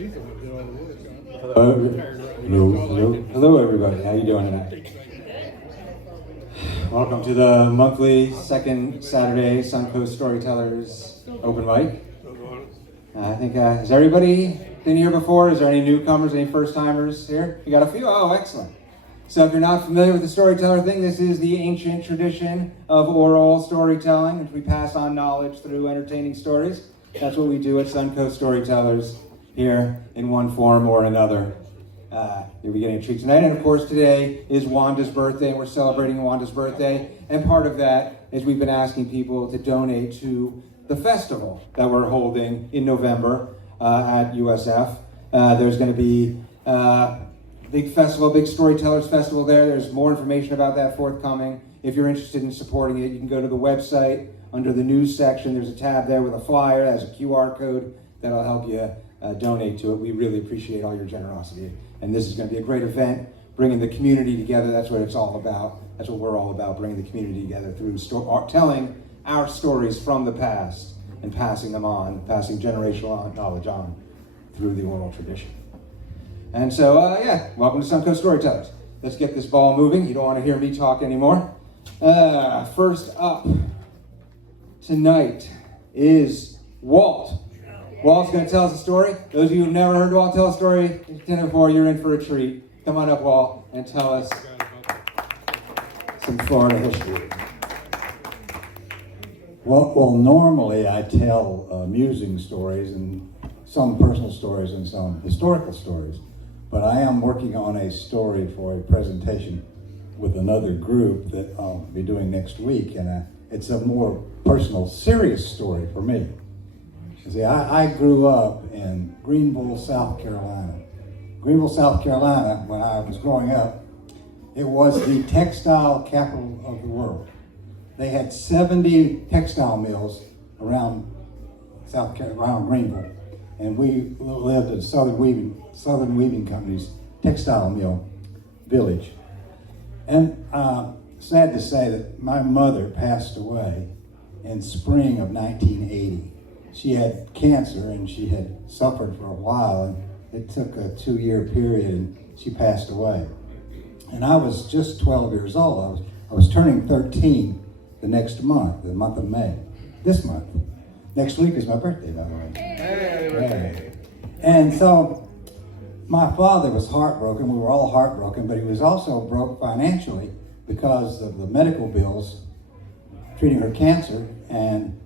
Hello, everybody. How you doing tonight? Welcome to the monthly second Saturday Suncoast Storytellers open mic. I think, has everybody been here before? Is there any newcomers, any first-timers here? You got a few? Oh, excellent. So if you're not familiar with the storyteller thing, this is the ancient tradition of oral storytelling, which we pass on knowledge through entertaining stories. That's what we do at Suncoast Storytellers here in one form or another. You'll be getting a treat tonight. And of course, today is Wanda's birthday, and we're celebrating Wanda's birthday. And part of that is we've been asking people to donate to the festival that we're holding in November at USF. There's going to be big festival, big Storytellers festival there. There's more information about that forthcoming. If you're interested in supporting it, you can go to the website. Under the news section, there's a tab there with a flyer that has a QR code that'll help you donate to it. We really appreciate all your generosity. And this is going to be a great event, bringing the community together. That's what it's all about. That's what we're all about, bringing the community together through telling our stories from the past and passing them on, passing generational knowledge on through the oral tradition. And so, welcome to Suncoast Storytellers. Let's get this ball moving. You don't want to hear me talk anymore. First up tonight is Walt. Walt's going to tell us a story. Those of you who've never heard Walt tell a story, before, you're in for a treat. Come on up, Walt, and tell us some Florida history. Well, normally I tell amusing stories and some personal stories and some historical stories, but I am working on a story for a presentation with another group that I'll be doing next week, and it's a more personal, serious story for me. See, I grew up in Greenville, South Carolina. Greenville, South Carolina, when I was growing up, it was the textile capital of the world. They had 70 textile mills around around Greenville, and we lived at Southern Weaving Company's textile mill village. And sad to say that my mother passed away in spring of 1980. She had cancer and she had suffered for a while, and it took a 2-year period and she passed away. And I was just 12 years old. I was turning 13 the next month, the month of May. This month. Next week is my birthday, by the way. Hey. And so my father was heartbroken. We were all heartbroken, but he was also broke financially because of the medical bills treating her cancer, and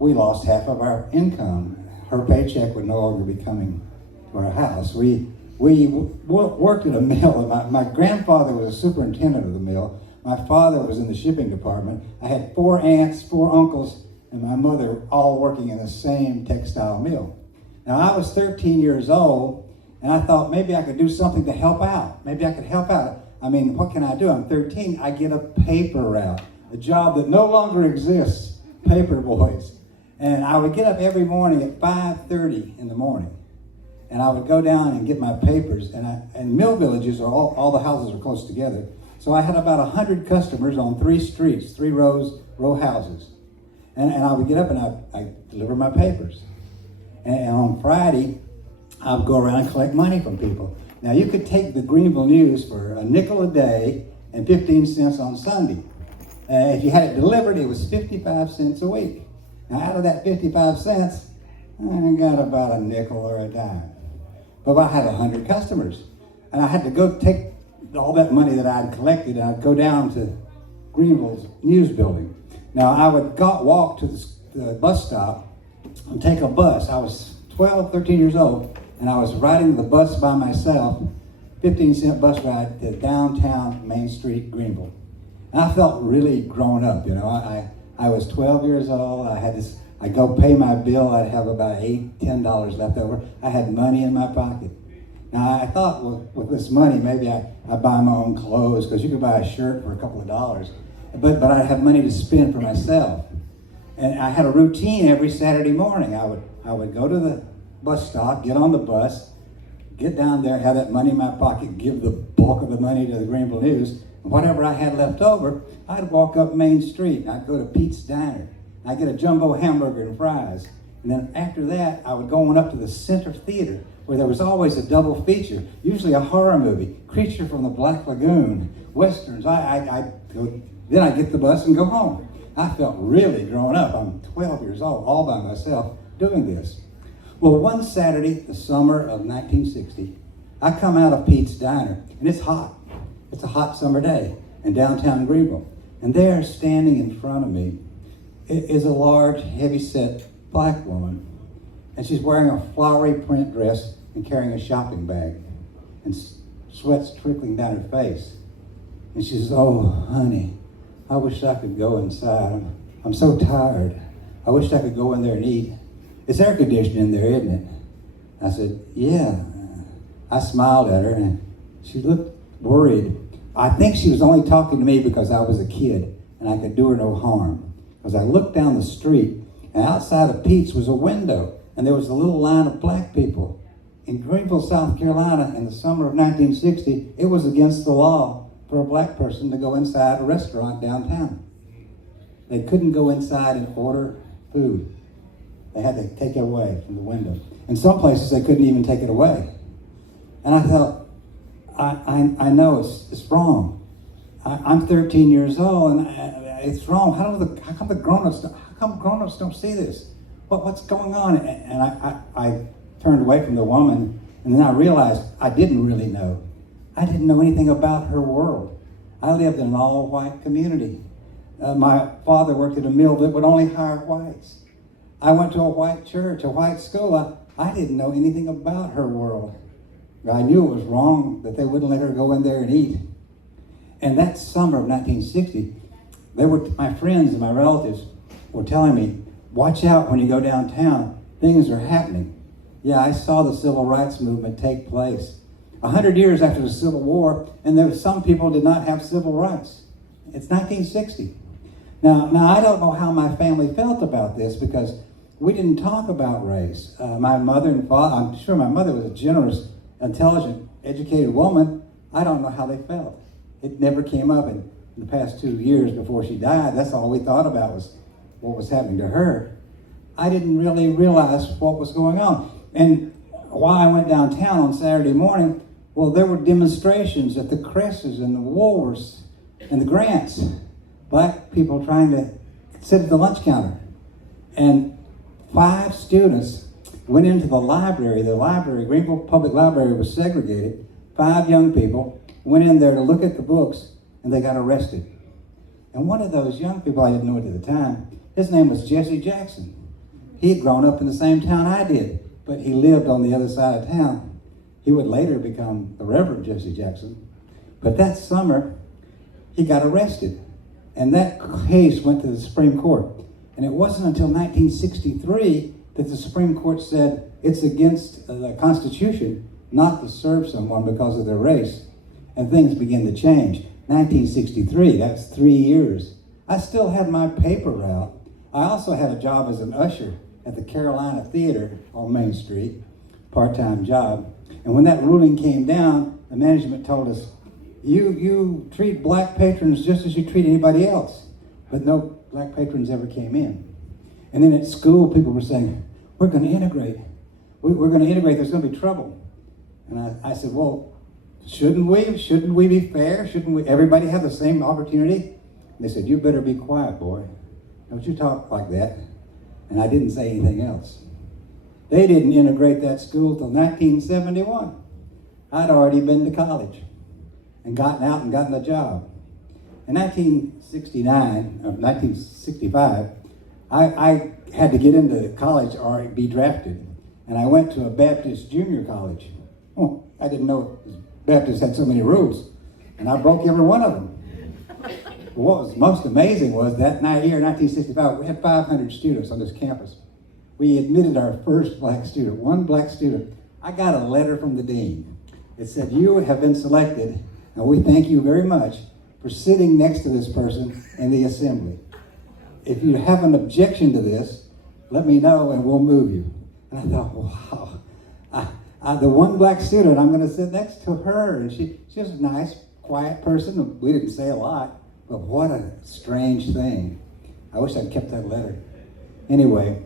we lost half of our income. Her paycheck would no longer be coming to our house. We worked at a mill. My grandfather was a superintendent of the mill. My father was in the shipping department. I had 4 aunts, 4 uncles, and my mother all working in the same textile mill. Now, I was 13 years old, and I thought maybe I could do something to help out. Maybe I could help out. I mean, what can I do? I'm 13. I get a paper route, a job that no longer exists, paper boys. And I would get up every morning at 5:30 in the morning, and I would go down and get my papers. And mill villages are all the houses are close together, so I had about 100 customers on 3 streets, 3 row houses. And I would get up and I deliver my papers. And on Friday, I would go around and collect money from people. Now, you could take the Greenville News for a nickel a day and 15 cents on Sunday. If you had it delivered, it was 55 cents a week. Now, out of that 55 cents, I got about a nickel or a dime. But I had 100 customers. And I had to go take all that money that I'd collected, and I'd go down to Greenville's news building. Now, I would walk to the bus stop and take a bus. I was 12, 13 years old, and I was riding the bus by myself, 15-cent bus ride to downtown Main Street, Greenville. And I felt really grown up, you know. I was 12 years old. I'd go pay my bill. I'd have about $8, $10 left over. I had money in my pocket. Now, I thought with this money, maybe I'd buy my own clothes, because you could buy a shirt for a couple of dollars. But I'd have money to spend for myself. And I had a routine every Saturday morning. I would go to the bus stop, get on the bus, get down there, have that money in my pocket, give the bulk of the money to the Greenville News, and whatever I had left over, I'd walk up Main Street, and I'd go to Pete's Diner. I'd get a jumbo hamburger and fries. And then after that, I would go on up to the Center Theater. where there was always a double feature, usually a horror movie, Creature from the Black Lagoon, Westerns. Then I'd get the bus and go home. I felt really grown up. I'm 12 years old, all by myself, doing this. Well, one Saturday, the summer of 1960, I come out of Pete's Diner, and it's hot. It's a hot summer day in downtown Greenville. And there, standing in front of me, is a large, heavy-set black woman. And she's wearing a flowery print dress and carrying a shopping bag. And sweat's trickling down her face. And she says, "Oh, honey, I wish I could go inside. I'm so tired. I wish I could go in there and eat. It's air conditioning in there, isn't it?" I said, "Yeah." I smiled at her, and she looked worried. I think she was only talking to me because I was a kid, and I could do her no harm. Because I looked down the street, and outside of Pete's was a window, and there was a little line of black people. In Greenville, South Carolina, in the summer of 1960, it was against the law for a black person to go inside a restaurant downtown. They couldn't go inside and order food. They had to take it away from the window. In some places, they couldn't even take it away. And I thought, I know it's wrong. I'm 13 years old, and it's wrong. How come grown-ups don't see this? What's going on? And I turned away from the woman, and then I realized I didn't really know. I didn't know anything about her world. I lived in an all-white community. My father worked at a mill that would only hire whites. I went to a white church, a white school. I didn't know anything about her world. I knew it was wrong that they wouldn't let her go in there and eat. And that summer of 1960, my friends and my relatives were telling me, "Watch out when you go downtown. Things are happening." Yeah, I saw the civil rights movement take place 100 years after the Civil War, and some people did not have civil rights. It's 1960. Now I don't know how my family felt about this, because we didn't talk about race. My mother and father, I'm sure my mother was a generous, intelligent, educated woman. I don't know how they felt. It never came up in the past 2 years before she died. That's all we thought about was what was happening to her. I didn't really realize what was going on. And while I went downtown on Saturday morning, well, there were demonstrations at the Cresses and the Woolworths and the Grants. Black people trying to sit at the lunch counter. And 5 students went into the library. The library, Greenville Public Library, was segregated. 5 young people went in there to look at the books, and they got arrested. And one of those young people, I didn't know it at the time, his name was Jesse Jackson. He had grown up in the same town I did, but he lived on the other side of town. He would later become the Reverend Jesse Jackson. But that summer, he got arrested. And that case went to the Supreme Court. And it wasn't until 1963 that the Supreme Court said it's against the Constitution not to serve someone because of their race. And things began to change. 1963, that's 3 years. I still had my paper route. I also had a job as an usher at the Carolina Theater on Main Street, part-time job. And when that ruling came down, the management told us, you treat black patrons just as you treat anybody else. But no black patrons ever came in. And then at school, people were saying, we're going to integrate. We're going to integrate. There's going to be trouble. And I said, well, shouldn't we? Shouldn't we be fair? Shouldn't everybody have the same opportunity? And they said, you better be quiet, boy. Don't you talk like that. And I didn't say anything else. They didn't integrate that school till 1971. I'd already been to college and gotten out and gotten a job. In 1965, I had to get into college or be drafted. And I went to a Baptist junior college. Oh, I didn't know Baptists had so many rules. And I broke every one of them. What was most amazing was that year, 1965, we had 500 students on this campus. We admitted our first black student, one black student. I got a letter from the dean. It said, you have been selected, and we thank you very much for sitting next to this person in the assembly. If you have an objection to this, let me know and we'll move you. And I thought, wow, the one black student, I'm going to sit next to her. And she was a nice, quiet person. We didn't say a lot. But what a strange thing. I wish I'd kept that letter. Anyway,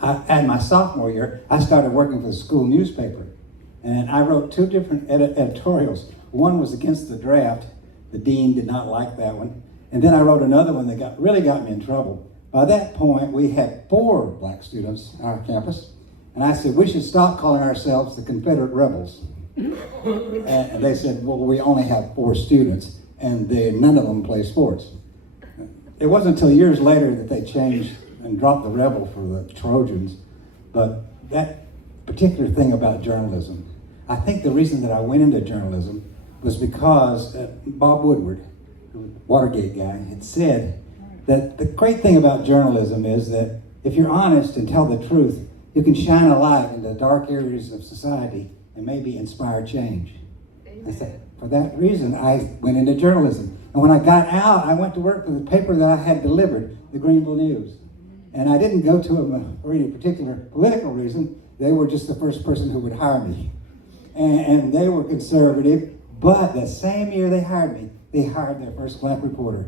at my sophomore year, I started working for the school newspaper. And I wrote two different editorials. One was against the draft. The dean did not like that one. And then I wrote another one that really got me in trouble. By that point, we had 4 black students on our campus. And I said, we should stop calling ourselves the Confederate Rebels. And they said, well, we only have 4 students, and none of them play sports. It wasn't until years later that they changed and dropped the rebel for the Trojans. But that particular thing about journalism, I think the reason that I went into journalism was because Bob Woodward, the Watergate guy, had said that the great thing about journalism is that if you're honest and tell the truth, you can shine a light in the dark areas of society and maybe inspire change. I said, for that reason, I went into journalism. And when I got out, I went to work for the paper that I had delivered, the Greenville News. And I didn't go to them for any particular political reason. They were just the first person who would hire me. And they were conservative, but the same year they hired me, they hired their first black reporter.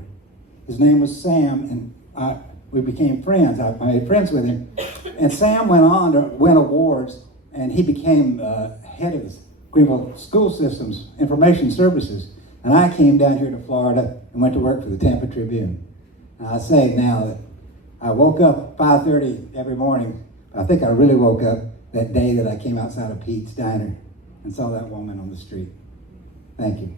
His name was Sam, and we became friends. I made friends with him. And Sam went on to win awards, and he became head of the Greenville School System's Information Services. And I came down here to Florida and went to work for the Tampa Tribune. And I say now that I woke up at 5:30 every morning. I think I really woke up that day that I came outside of Pete's Diner and saw that woman on the street. Thank you.